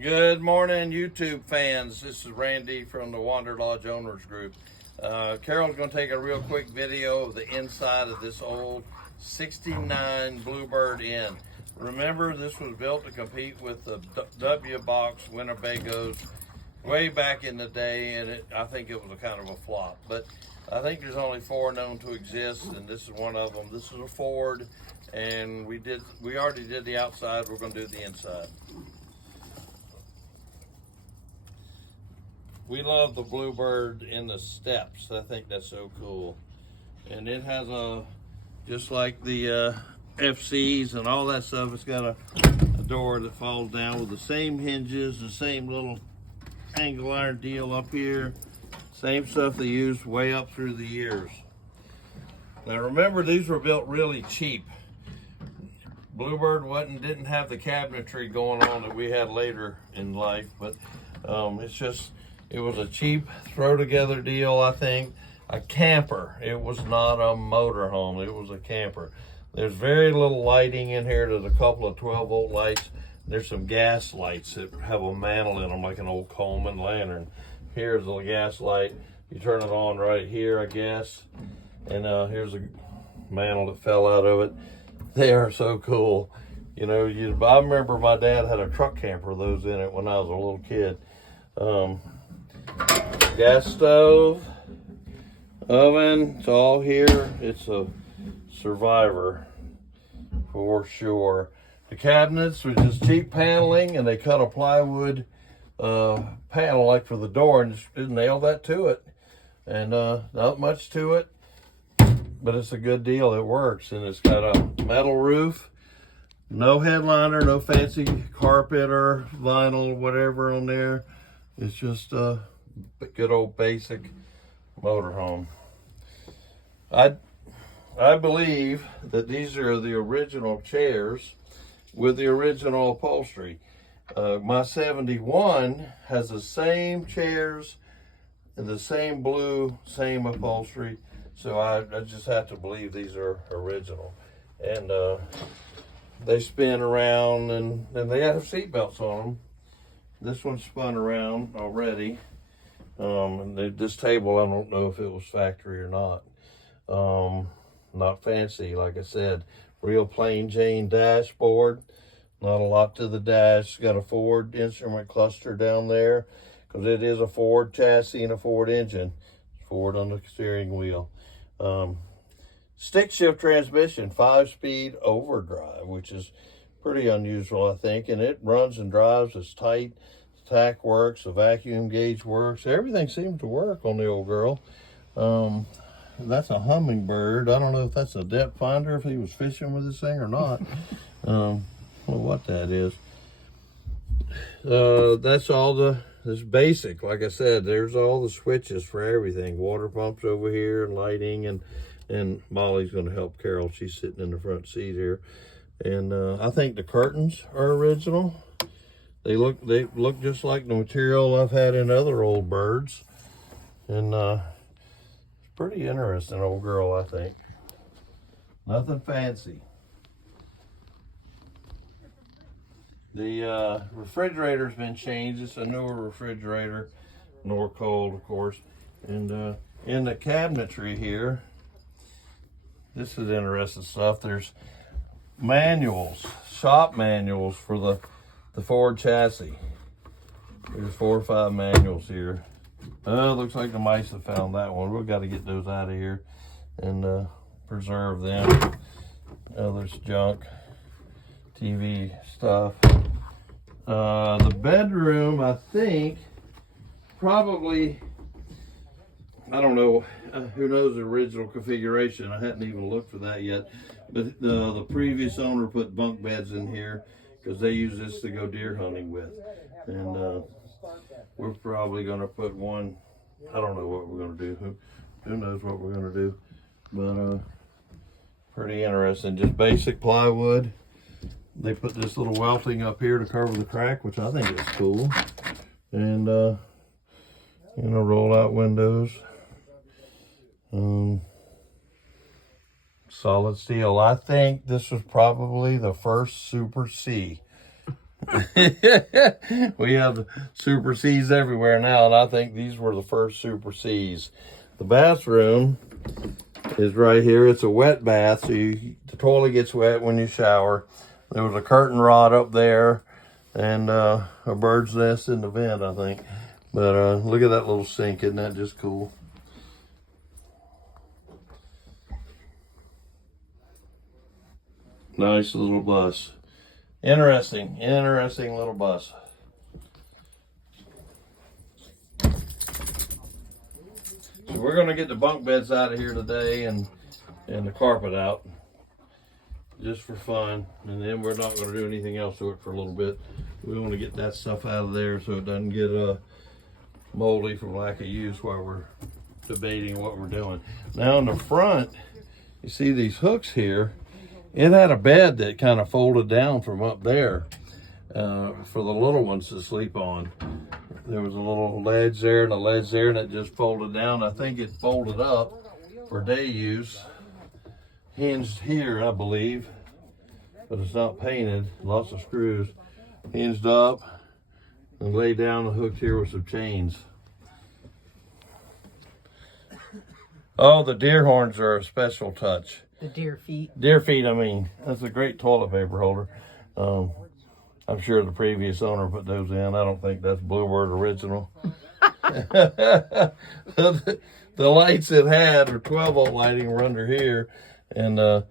Good morning, YouTube fans. This is Randy from the Wanderlodge Owners Group. Carol's going to take a real quick video of the inside of this old 69 Bluebird Inn. Remember, this was built to compete with the W-Box Winnebagos way back in the day, and I think it was a kind of a flop. But I think there's only 4 known to exist, and this is one of them. This is a Ford, and we already did the outside. We're going to do the inside. We love the Bluebird in the steps. I think that's so cool. And it has just like the FCs and all that stuff, it's got a door that falls down with the same hinges, the same little angle iron deal up here. Same stuff they used way up through the years. Now remember, these were built really cheap. Bluebird didn't have the cabinetry going on that we had later in life, but it was a cheap throw together deal, I think. A camper. It was not a motorhome. It was a camper. There's very little lighting in here. There's a couple of 12-volt lights. There's some gas lights that have a mantle in them like an old Coleman lantern. Here's the gas light. You turn it on right here, I guess. And here's a mantle that fell out of it. They are so cool. You know, I remember my dad had a truck camper of those in it when I was a little kid. Gas stove, oven, it's all here. It's a survivor for sure. The cabinets were just cheap paneling, and they cut a plywood panel like for the door and just nailed that to it. And not much to it, but it's a good deal. It works, and it's got a metal roof, no headliner, no fancy carpet or vinyl, whatever on there. It's just a good old basic motorhome. I believe that these are the original chairs with the original upholstery. My 71 has the same chairs and the same blue, same upholstery. So I just have to believe these are original. And they spin around, and they have seat belts on them. This one spun around already. And this table, I don't know if it was factory or not. Not fancy, like I said. Real plain Jane dashboard. Not a lot to the dash. Got a Ford instrument cluster down there, because it is a Ford chassis and a Ford engine. Ford on the steering wheel. Stick shift transmission, 5-speed overdrive, which is pretty unusual, I think. And it runs and drives. It's tight. The tack works. The vacuum gauge works. Everything seems to work on the old girl. That's a hummingbird. I don't know if that's a depth finder, if he was fishing with this thing or not. Well, what that is. That's all this basic. Like I said, there's all the switches for everything. Water pumps over here, and lighting, and Molly's going to help Carol. She's sitting in the front seat here. And I think the curtains are original. They look just like the material I've had in other old birds. And it's pretty interesting old girl, I think. Nothing fancy. The refrigerator's been changed. It's a newer refrigerator, nor cold, of course. And in the cabinetry here, this is interesting stuff. There's manuals, shop manuals for the Ford chassis. There's 4 or 5 manuals here. Looks like the mice have found that one. We've got to get those out of here and preserve them. There's junk, TV stuff. The bedroom, I think, probably, I don't know, who knows the original configuration. I hadn't even looked for that yet. But the previous owner put bunk beds in here because they use this to go deer hunting with. And we're probably going to put one. I don't know what we're going to do. Who knows what we're going to do. But pretty interesting. Just basic plywood. They put this little welting up here to cover the crack, which I think is cool. And, roll out windows. Solid steel. I think this was probably the first Super C We have Super C's everywhere now, and I think these were the first Super C's. The bathroom is right here. It's a wet bath, so the toilet gets wet when you shower. There was a curtain rod up there and a bird's nest in the vent, I think. But look at that little sink. Isn't that just cool? Nice little bus. Interesting little bus. So we're gonna get the bunk beds out of here today and the carpet out, just for fun. And then we're not gonna do anything else to it for a little bit. We want to get that stuff out of there so it doesn't get moldy from lack of use while we're debating what we're doing. Now in the front, you see these hooks here. It had a bed that kind of folded down from up there for the little ones to sleep on. There was a little ledge there and a ledge there, and it just folded down. I think it folded up for day use. Hinged here, I believe, but it's not painted. Lots of screws. Hinged up and laid down and hooked here with some chains. Oh, the deer horns are a special touch. The deer feet. Deer feet, I mean. That's a great toilet paper holder. I'm sure the previous owner put those in. I don't think that's Bluebird original. The lights it had are 12-volt lighting, were under here. And I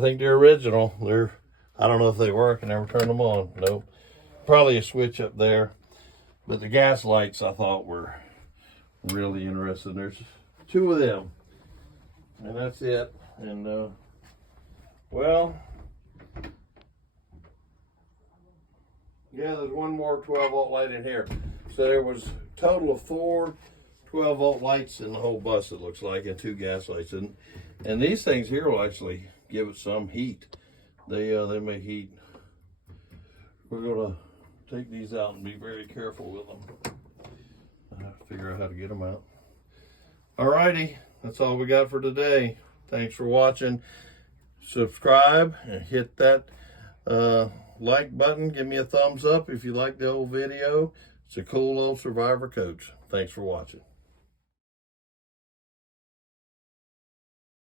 think they're original. I don't know if they work. I never turned them on. Nope. Probably a switch up there. But the gas lights I thought were really interesting. There's 2 of them. And that's it. And well, yeah, there's one more 12-volt light in here. So there was a total of 4 12-volt lights in the whole bus, it looks like, and 2 gas lights. And these things here will actually give it some heat. They make heat. We're gonna take these out and be very careful with them. I have to figure out how to get them out. Alrighty. That's all we got for today. Thanks for watching. Subscribe and hit that like button. Give me a thumbs up if you like the old video. It's a cool old survivor coach. Thanks for watching.